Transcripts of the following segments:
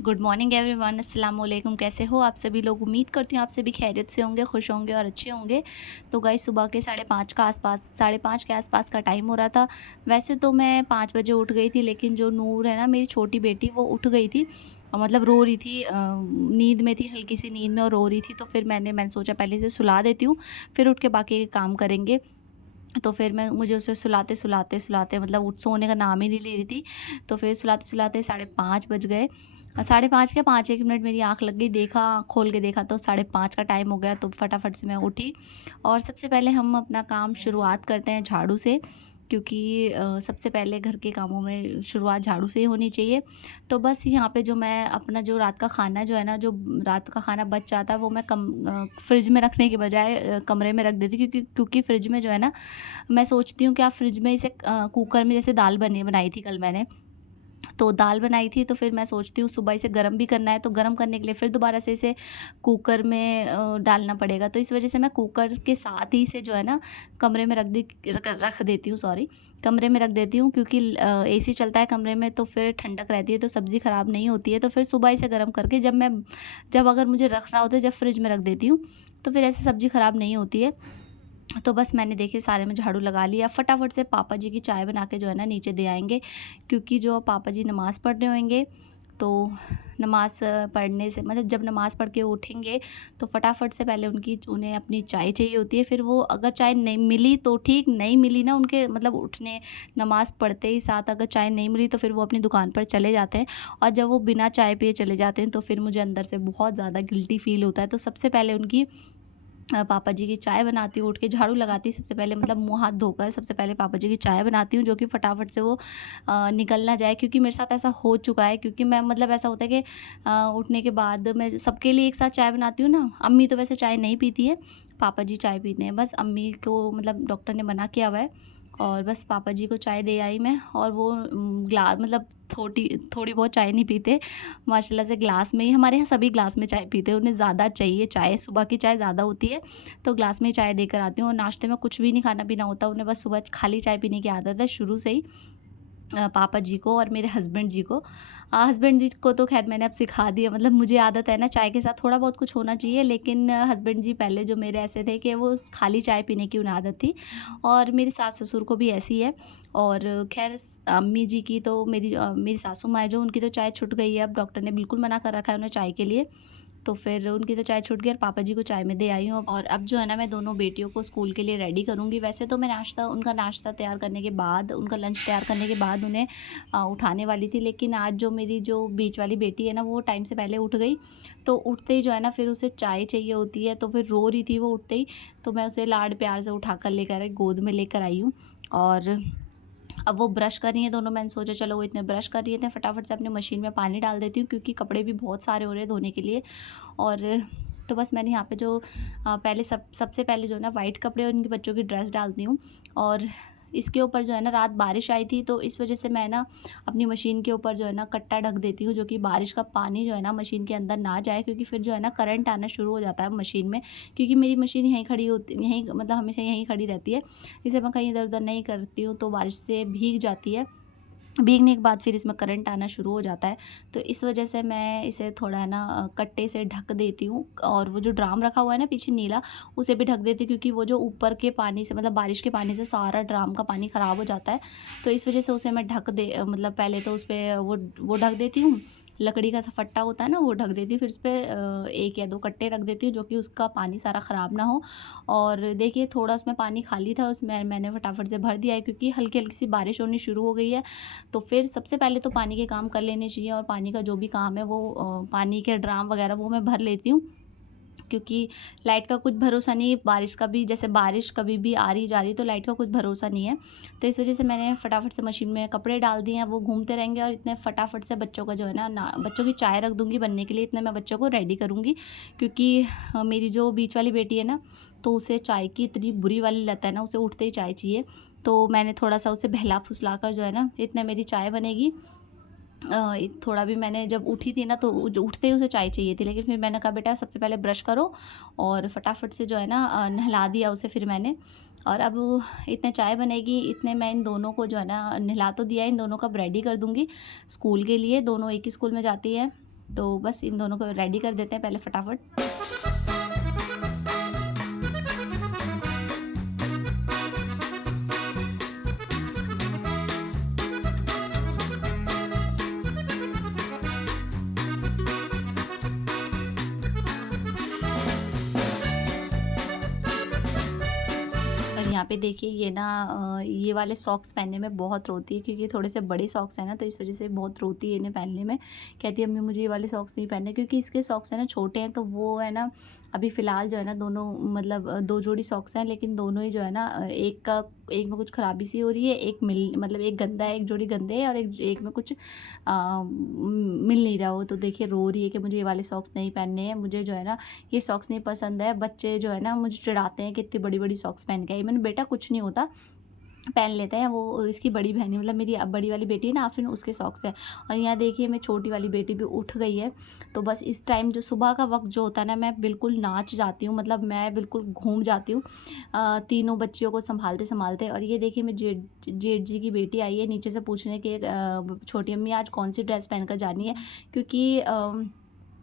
Good morning everyone, अस्सलाम वालेकुम। कैसे हो आप सभी लोग? उम्मीद करती हूँ आप सभी खैरियत से होंगे, खुश होंगे और अच्छे होंगे। तो गाइस, सुबह के 5:30 का आसपास 5:30 के आसपास का टाइम हो रहा था। वैसे तो मैं 5 बजे उठ गई थी, लेकिन जो नूर है ना, मेरी छोटी बेटी, वो उठ गई थी। मतलब रो रही थी, नींद में थी, हल्की सी नींद में, और रो रही थी। तो फिर मैंने सोचा पहले इसे सुला देती हूँ, फिर उठ के बाकी के काम करेंगे। तो फिर मुझे उसे सुलाते मतलब उठ सोने का नाम ही नहीं ले रही थी। तो फिर सुलाते-सुलाते 5:30 बज गए। 5:30 क्या, 5-1 मिनट मेरी आँख लग गई, देखा, आँख खोल के देखा तो 5:30 का टाइम हो गया। तो फटाफट से मैं उठी, और सबसे पहले हम अपना काम शुरुआत करते हैं झाड़ू से, क्योंकि सबसे पहले घर के कामों में शुरुआत झाड़ू से ही होनी चाहिए। तो बस यहाँ पे जो मैं अपना जो रात का खाना जो है ना, जो रात का खाना बच जाता है, वो मैं फ्रिज में रखने के बजाय कमरे में रख देती हूँ, क्योंकि फ्रिज में जो है ना, मैं सोचती हूँ कि आप फ्रिज में इसे कुकर में, जैसे दाल बनाई थी कल मैंने, तो दाल बनाई थी, तो फिर मैं सोचती हूँ सुबह इसे गरम भी करना है, तो गरम करने के लिए फिर दोबारा से इसे कुकर में डालना पड़ेगा। तो इस वजह से मैं कुकर के साथ ही इसे जो है ना, कमरे में रख देती हूँ, सॉरी, कमरे में रख देती हूँ, क्योंकि एसी चलता है कमरे में, तो फिर ठंडक रहती है, तो सब्ज़ी ख़राब नहीं होती है। तो फिर सुबह इसे गरम करके जब अगर मुझे रखना होता है, जब फ्रिज में रख देती हूँ, तो फिर ऐसे सब्ज़ी ख़राब नहीं होती है। तो बस मैंने, देखिए, सारे में झाड़ू लगा लिया। फटाफट से पापा जी की चाय बना के जो है ना नीचे दे आएँगे, क्योंकि जो पापा जी नमाज़ पढ़ रहे होंगे, तो नमाज़ पढ़ने से मतलब जब नमाज़ पढ़ के वो उठेंगे, तो फटाफट से पहले उन्हें अपनी चाय चाहिए होती है। फिर वो, अगर चाय नहीं मिली तो ठीक, नहीं मिली ना, उनके मतलब उठने, नमाज़ पढ़ते ही साथ अगर चाय नहीं मिली, तो फिर वो अपनी दुकान पर चले जाते हैं। और जब वो बिना चाय पिए चले जाते हैं, तो फिर मुझे अंदर से बहुत ज़्यादा गिल्टी फ़ील होता है। तो सबसे पहले उनकी, पापा जी की चाय बनाती हूँ, उठ के झाड़ू लगाती सबसे पहले, मतलब मुँह हाथ धोकर सबसे पहले पापा जी की चाय बनाती हूँ, जो कि फटाफट से वो निकल ना जाए, क्योंकि मेरे साथ ऐसा हो चुका है। क्योंकि मैं, मतलब ऐसा होता है कि उठने के बाद मैं सबके लिए एक साथ चाय बनाती हूँ ना। अम्मी तो वैसे चाय नहीं पीती है, पापा जी चाय पीते हैं। बस अम्मी को, मतलब डॉक्टर ने मना किया हुआ है, और बस पापा जी को चाय दे आई मैं, और वो मतलब थोड़ी थोड़ी बहुत चाय नहीं पीते, माशाल्लाह से ग्लास में ही, हमारे यहाँ सभी ग्लास में चाय पीते हैं। उन्हें ज़्यादा चाहिए चाय, सुबह की चाय ज़्यादा होती है, तो ग्लास में ही चाय देकर आती हूँ। और नाश्ते में कुछ भी नहीं खाना पीना होता, उन्हें बस सुबह खाली चाय पीने की आदत है शुरू से ही, पापा जी को और मेरे हस्बैंड जी को। हस्बैंड जी को तो ख़ैर मैंने अब सिखा दिया, मतलब मुझे आदत है ना, चाय के साथ थोड़ा बहुत कुछ होना चाहिए, लेकिन हस्बैंड जी पहले जो मेरे ऐसे थे कि वो खाली चाय पीने की उन्हें आदत थी, और मेरे सास-ससुर को भी ऐसी है। और ख़ैर, अम्मी जी की तो, मेरी सासू माँ है जो, उनकी तो चाय छूट गई है, अब डॉक्टर ने बिल्कुल मना कर रखा है उन्हें चाय के लिए। तो फिर उनकी तो चाय छूट गई, और पापा जी को चाय में दे आई हूँ। और अब जो है ना, मैं दोनों बेटियों को स्कूल के लिए रेडी करूँगी। वैसे तो मैं उनका नाश्ता तैयार करने के बाद, उनका लंच तैयार करने के बाद उन्हें उठाने वाली थी, लेकिन आज जो मेरी जो बीच वाली बेटी है ना, वो टाइम से पहले उठ गई। तो उठते ही जो है ना, फिर उसे चाय चाहिए होती है, तो फिर रो रही थी वो उठते ही। तो मैं उसे लाड प्यार से उठा कर लेकर गोद में लेकर आई हूँ। और अब वो ब्रश कर रही हैं दोनों, मैंने सोचा चलो वो इतने ब्रश कर रही हैं, फटाफट से अपनी मशीन में पानी डाल देती हूँ, क्योंकि कपड़े भी बहुत सारे हो रहे हैं धोने के लिए। और तो बस मैंने यहाँ पे जो पहले सबसे पहले जो है ना, वाइट कपड़े और उनके बच्चों की ड्रेस डालती हूँ। और इसके ऊपर जो है ना, रात बारिश आई थी, तो इस वजह से मैं ना अपनी मशीन के ऊपर जो है ना, कट्टा ढक देती हूँ, जो कि बारिश का पानी जो है ना, मशीन के अंदर ना जाए, क्योंकि फिर जो है ना, करंट आना शुरू हो जाता है मशीन में। क्योंकि मेरी मशीन यहीं, मतलब हमेशा यहीं खड़ी रहती है, इसे मैं कहीं इधर उधर नहीं करती हूँ, तो बारिश से भीग जाती है। भीगने के बाद फिर इसमें करंट आना शुरू हो जाता है। तो इस वजह से मैं इसे थोड़ा है ना, कट्टे से ढक देती हूँ, और वो जो ड्राम रखा हुआ है ना पीछे नीला, उसे भी ढक देती हूँ, क्योंकि वो जो ऊपर के पानी से, मतलब बारिश के पानी से सारा ड्राम का पानी ख़राब हो जाता है। तो इस वजह से उसे मैं मतलब पहले तो उस पे वो ढक देती हूँ, लकड़ी का सा फट्टा होता है ना, वो ढक देती हूँ, फिर उस पे 1 या 2 कट्टे रख देती हूँ, जो कि उसका पानी सारा ख़राब ना हो। और देखिए, थोड़ा उसमें पानी खाली था, उसमें मैंने फटाफट से भर दिया है, क्योंकि हल्की-हल्की सी बारिश होनी शुरू हो गई है। तो फिर सबसे पहले तो पानी के काम कर लेने चाहिए, और पानी का जो भी काम है वो, पानी के ड्राम वगैरह वो मैं भर लेती हूँ, क्योंकि लाइट का कुछ भरोसा नहीं है, बारिश का भी, जैसे बारिश कभी भी आ रही जा रही, तो लाइट का कुछ भरोसा नहीं है। तो इस वजह से मैंने फटाफट से मशीन में कपड़े डाल दिए हैं, वो घूमते रहेंगे, और इतने फटाफट से बच्चों का जो है ना, बच्चों की चाय रख दूँगी बनने के लिए, इतने मैं बच्चों को रेडी करूँगी। क्योंकि मेरी जो बीच वाली बेटी है ना, तो उसे चाय की इतनी बुरी वाली लत है ना, उसे उठते ही चाय चाहिए। तो मैंने थोड़ा-सा उसे बहला-फुसला कर जो है ना, इतने मेरी चाय बनेगी। थोड़ा भी, मैंने जब उठी थी ना, तो उठते ही उसे चाय चाहिए थी, लेकिन फिर मैंने कहा बेटा सबसे पहले ब्रश करो, और फटाफट से जो है ना, नहला दिया उसे फिर मैंने। और अब इतने चाय बनेगी, इतने मैं इन दोनों को जो है ना, नहला तो दिया, इन दोनों का अब रेडी कर दूँगी स्कूल के लिए। दोनों एक ही स्कूल में जाती हैं। तो बस इन दोनों को रेडी कर देते हैं पहले फटाफट। और यहाँ पे देखिए ये ना ये वाले सॉक्स पहनने में बहुत रोती है, क्योंकि थोड़े से बड़े सॉक्स हैं ना, तो इस वजह से बहुत रोती है इन्हें पहनने में। कहती है अम्मी मुझे ये वाले सॉक्स नहीं पहनने, क्योंकि इसके सॉक्स है ना छोटे हैं, तो वो है ना अभी फ़िलहाल जो है ना दोनों मतलब 2 जोड़ी सॉक्स हैं, लेकिन दोनों ही जो है ना एक में कुछ ख़राबी सी हो रही है, एक मिल मतलब एक गंदा है, एक जोड़ी गंदे हैं और एक में कुछ मिल नहीं रहा। वो तो देखिए रो रही है कि मुझे ये वाले सॉक्स नहीं पहनने हैं, मुझे जो है ना ये सॉक्स नहीं पसंद है। बच्चे जो है ना मुझे चिढ़ाते हैं कि इतनी बड़ी-बड़ी सॉक्स पहन के आई। मैंने बेटा कुछ नहीं होता, पहन लेते हैं। वो इसकी बड़ी बहन है, मतलब मेरी बड़ी वाली बेटी है ना आफरीन, उसके सॉक्स है। और यहाँ देखिए मेरी छोटी वाली बेटी भी उठ गई है। तो बस इस टाइम जो सुबह का वक़्त जो होता है ना, मैं बिल्कुल नाच जाती हूँ, मतलब मैं बिल्कुल घूम जाती हूँ तीनों बच्चियों को सँभालते-सँभालते। और ये देखिए मेरी जेठ जी की बेटी आई है नीचे से पूछने के छोटी अम्मी आज कौन-सी ड्रेस पहनकर जानी है? क्योंकि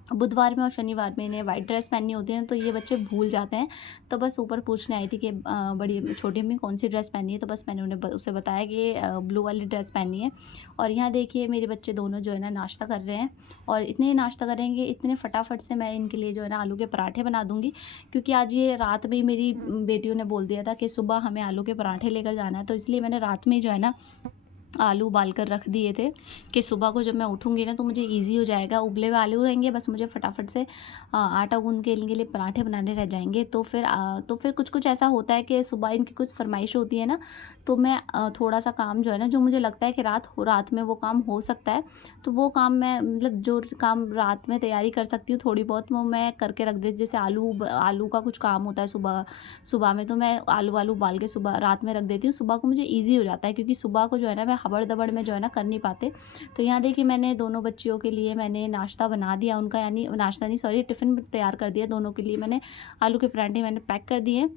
बुधवार में और शनिवार में इन्हें वाइट ड्रेस पहननी होती है ना, तो ये बच्चे भूल जाते हैं। तो बस ऊपर पूछने आई थी कि छोटी अम्मी कौन-सी ड्रेस पहननी है? तो बस मैंने उसे बताया कि ब्लू वाली ड्रेस पहननी है। और यहाँ देखिए मेरे बच्चे दोनों जो है ना नाश्ता कर रहे हैं, और इतने नाश्ता करेंगे, इतने फटाफट से मैं इनके लिए जो है ना आलू के पराठे बना दूँगी, क्योंकि आज ये रात में ही मेरी बेटियों ने बोल दिया था कि सुबह हमें आलू के पराठे लेकर जाना है, तो इसलिए मैंने रात में ही जो है ना आलू उबाल कर रख दिए थे कि सुबह को जब मैं उठूँगी ना तो मुझे ईज़ी हो जाएगा। उबले हुए आलू रहेंगे, बस मुझे फटाफट से आटा गूँध के इनके लिए पराठे बनाने रह जाएँगे। तो फिर कुछ-कुछ ऐसा होता है कि सुबह इनकी कुछ फ़रमाइश होती है ना, तो मैं थोड़ा-सा काम जो है ना, जो मुझे लगता है कि रात में वो काम हो सकता है, तो वो काम मैं मतलब जो काम रात में तैयारी कर सकती हूँ थोड़ी बहुत, वो मैं करके रख देती हूँ। जैसे आलू का कुछ काम होता है सुबह सुबह में, तो मैं आलू उबाल के सुबह रात में रख देती हूँ। सुबह को मुझे ईज़ी हो जाता है, क्योंकि सुबह को जो है ना मैं हबड़-दबड़ में जो है ना कर नहीं पाते। तो यहाँ देखिए मैंने दोनों बच्चियों के लिए मैंने नाश्ता बना दिया उनका, यानी नाश्ता नहीं सॉरी टिफ़िन तैयार कर दिया दोनों के लिए मैंने। आलू के पराठे मैंने पैक कर दिए।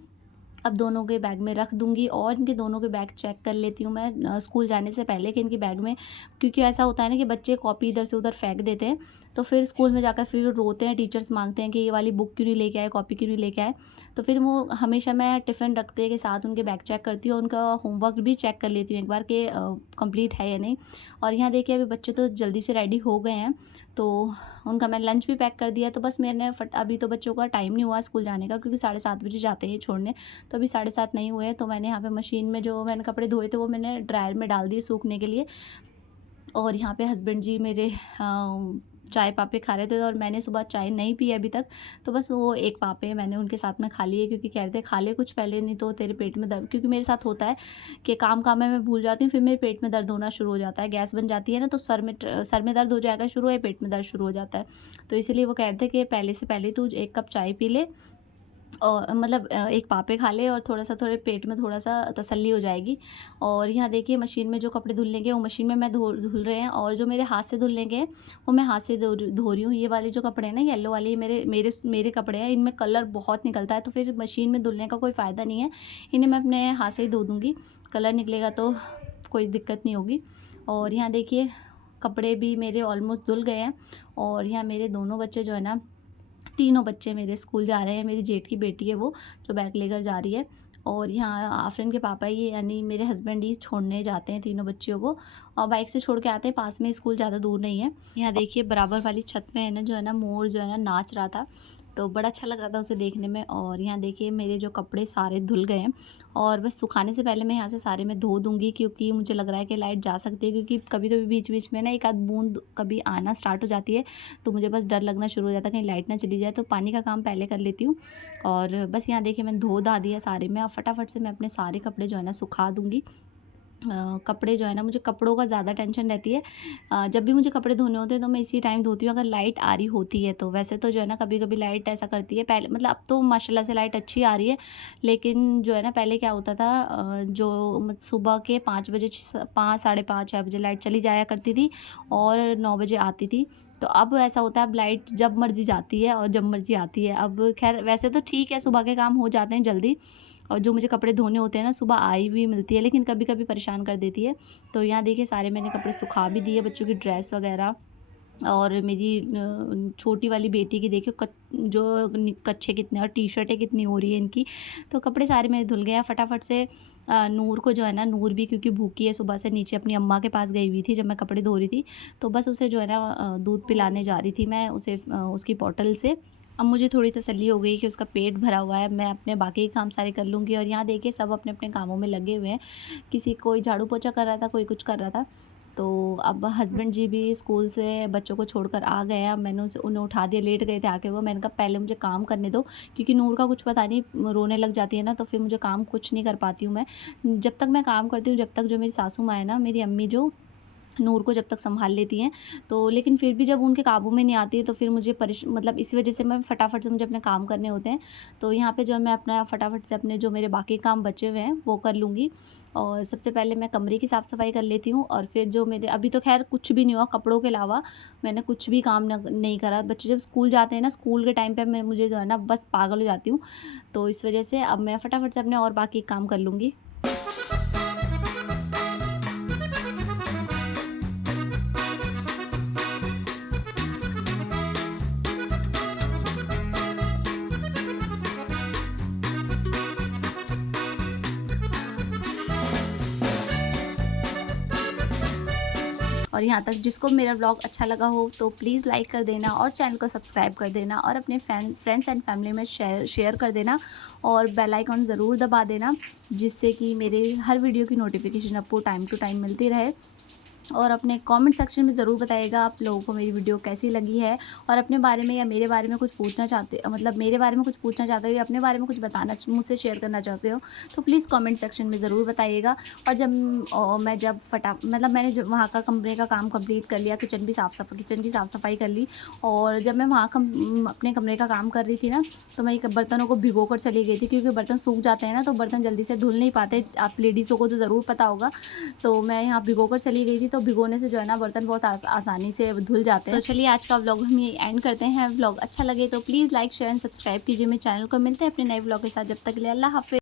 अब दोनों के बैग में रख दूँगी, और इनके दोनों के बैग चेक कर लेती हूँ मैं स्कूल जाने से पहले कि इनके बैग में, क्योंकि ऐसा होता है ना कि बच्चे कॉपी इधर से उधर फेंक देते हैं, तो फिर स्कूल में जाकर फिर रोते हैं, टीचर्स माँगते हैं कि ये वाली बुक क्यों नहीं लेके आए, कॉपी क्यों नहीं लेके आए। तो फिर वो हमेशा मैं टिफ़िन रखते के साथ उनके बैग चेक करती हूँ और उनका होमवर्क भी चेक कर लेती हूँ एक बार कि कंप्लीट है या नहीं। और यहाँ देखिए अभी बच्चे तो जल्दी से रेडी हो गए हैं, तो उनका मैं लंच भी पैक कर दिया। तो बस मैंने अभी तो बच्चों का टाइम नहीं हुआ स्कूल जाने का, क्योंकि 7:30 बजे जाते हैं छोड़ने, तो अभी 7:30 नहीं हुए हैं। तो मैंने यहाँ पे मशीन में जो मैंने कपड़े धोए थे वो मैंने ड्रायर में डाल दिए सूखने के लिए। और यहाँ पे हस्बैंड जी मेरे चाय पापे खा रहे थे, और मैंने सुबह चाय नहीं पी अभी तक, तो बस वो एक पापे मैंने उनके साथ में खा लिए, क्योंकि कह रहे थे खा ले कुछ पहले, नहीं तो तेरे पेट में दर्द, क्योंकि मेरे साथ होता है कि काम में मैं भूल जाती हूँ, फिर मेरे पेट में दर्द होना शुरू हो जाता है, गैस बन जाती है ना, तो सर में दर्द हो जाएगा शुरू, या पेट में दर्द शुरू हो जाता है। तो इसीलिए वो कह रहे थे कि पहले से पहले तू 1 कप चाय पी ले, और मतलब एक पापे खा ले, और थोड़ा-सा थोड़े पेट में थोड़ा-सा तसल्ली हो जाएगी। और यहाँ देखिए मशीन में जो कपड़े धुलने के वो मशीन में मैं धुल रहे हैं, और जो मेरे हाथ से धुलने के हैं वो मैं हाथ से धो रही हूँ। ये वाले जो कपड़े हैं ना येलो वाले, मेरे मेरे मेरे कपड़े हैं, इनमें कलर बहुत निकलता है, तो फिर मशीन में धुलने का कोई फ़ायदा नहीं है। इन्हें मैं अपने हाथ से ही धो दूँगी, कलर निकलेगा तो कोई दिक्कत नहीं होगी। और यहाँ देखिए कपड़े भी मेरे ऑलमोस्ट धुल गए हैं, और यहाँ मेरे दोनों बच्चे जो है ना, तीनों बच्चे मेरे स्कूल जा रहे हैं। मेरी जेठ की बेटी है वो जो बैग लेकर जा रही है, और यहाँ आफरीन के पापा ही यानी मेरे हस्बैंड ही छोड़ने जाते हैं तीनों बच्चियों को, और बाइक से छोड़ के आते हैं, पास में स्कूल ज़्यादा दूर नहीं है। यहाँ देखिए बराबर वाली छत में है ना जो है ना मोर जो है ना नाच रहा था, तो बड़ा अच्छा लग रहा था उसे देखने में। और यहाँ देखिए मेरे जो कपड़े सारे धुल गए हैं, और बस सुखाने से पहले मैं यहाँ से सारे मैं धो दूँगी, क्योंकि मुझे लग रहा है कि लाइट जा सकती है, क्योंकि कभी-कभी बीच-बीच में ना एक आध बूँद कभी आना स्टार्ट हो जाती है, तो मुझे बस डर लगना शुरू हो जाता है कहीं लाइट ना चली जाए, तो पानी का काम पहले कर लेती हूँ। और बस यहाँ देखिए मैंने धो धा दिया सारे में, अब फटाफट से मैं अपने सारे कपड़े जो है ना सुखा दूँगी। कपड़े जो है ना, मुझे कपड़ों का ज़्यादा टेंशन रहती है। जब भी मुझे कपड़े धोने होते हैं तो मैं इसी टाइम धोती हूँ, अगर लाइट आ रही होती है तो। वैसे तो जो है ना कभी-कभी लाइट ऐसा करती है, पहले मतलब अब तो माशाल्लाह से लाइट अच्छी आ रही है, लेकिन जो है ना पहले क्या होता था, सुबह के 5 बजे 5 साढ़े 5 6 बजे लाइट चली जाया करती थी, और 9 बजे आती थी। तो अब ऐसा होता है, अब लाइट जब मर्ज़ी जाती है और जब मर्ज़ी आती है। अब ख़ैर वैसे तो ठीक है, सुबह के काम हो जाते हैं जल्दी, और जो मुझे कपड़े धोने होते हैं ना सुबह आई हुई मिलती है, लेकिन कभी-कभी परेशान कर देती है। तो यहाँ देखिए सारे मैंने कपड़े सुखा भी दिए, बच्चों की ड्रेस वगैरह, और मेरी छोटी वाली बेटी की देखिए जो कच्छे कितने और टी-शर्टें कितनी हो रही है इनकी। तो कपड़े सारे मेरे धुल गए हैं फटाफट से। नूर को जो है ना, नूर भी क्योंकि भूखी है, सुबह से नीचे अपनी अम्मा के पास गई हुई थी जब मैं कपड़े धो रही थी। तो बस उसे जो है ना दूध पिलाने जा रही थी मैं उसे उसकी बॉटल से। अब मुझे थोड़ी तसल्ली हो गई कि उसका पेट भरा हुआ है, मैं अपने बाकी काम सारे कर लूँगी। और यहाँ देखिए सब अपने-अपने कामों में लगे हुए हैं। किसी कोई झाड़ू पोछा कर रहा था, कोई कुछ कर रहा था। तो अब हस्बैंड जी भी स्कूल से बच्चों को छोड़कर आ गए हैं। अब मैंने उन्हें उठा दिया, लेट गए थे आके वो। मैंने कहा पहले मुझे काम करने दो, क्योंकि नूर का कुछ पता नहीं रोने लग जाती है ना, तो फिर मुझे काम कुछ नहीं कर पाती हूँ मैं। जब तक मैं काम करती हूँ, जब तक जो मेरी सासू माँ है ना, मेरी अम्मी जो नूर को जब तक सँभाल लेती हैं। तो लेकिन फिर भी जब उनके काबू में नहीं आती है तो फिर मुझे मतलब इस वज़ह से मैं फटाफट से मुझे अपने काम करने होते हैं। तो यहाँ पे जो है मैं अपना फटाफट से अपने जो मेरे बाकी काम बचे हुए हैं वो कर लूँगी। और सबसे पहले मैं कमरे की साफ़-सफ़ाई कर लेती हूँ, और फिर जो मेरे अभी तो ख़ैर कुछ भी नहीं हुआ, कपड़ों के अलावा मैंने कुछ भी काम नहीं करा। बच्चे जब स्कूल जाते हैं ना, स्कूल के टाइम पे मुझे जो है ना बस पागल हो जाती हूँ। तो इस वज़ह से अब मैं फटाफट से अपने और बाकी काम कर लूँगी। और यहाँ तक जिसको मेरा व्लॉग अच्छा लगा हो तो प्लीज़ लाइक कर देना और चैनल को सब्सक्राइब कर देना, और अपने फ्रेंड्स एंड फैमिली में शेयर कर देना, और बेल आइकॉन ज़रूर दबा देना, जिससे कि मेरे हर वीडियो की नोटिफिकेशन आपको टाइम टू टाइम मिलती रहे। और अपने कमेंट सेक्शन में ज़रूर बताइएगा आप लोगों को मेरी वीडियो कैसी लगी है, और अपने बारे में या मेरे बारे में कुछ पूछना चाहते, मतलब मेरे बारे में कुछ पूछना चाहते हो या अपने बारे में कुछ बताना मुझसे शेयर करना चाहते हो, तो प्लीज़ कमेंट सेक्शन में ज़रूर बताइएगा। और मैं जब मतलब मैंने जब वहाँ का कमरे का काम कंप्लीट कर लिया, किचन की साफ़ सफाई कर ली, और जब मैं वहाँ अपने कमरे का काम कर रही थी ना, तो मैं एक बर्तनों को भिगो कर चली गई थी, क्योंकि बर्तन सूख जाते हैं ना, तो बर्तन जल्दी से धुल नहीं पाते, आप लेडीज़ों को तो ज़रूर पता होगा। तो मैं यहाँ भिगो कर चली गई थी, तो भिगोने से जो है ना बर्तन बहुत आसानी से धुल जाते हैं। तो चलिए आज का व्लॉग हम ये एंड करते हैं। व्लॉग अच्छा लगे तो please like share and subscribe कीजिए मेरे चैनल को। मिलते हैं अपने नए व्लॉग के साथ, जब तक के लिए अल्लाह हाफ़िज़।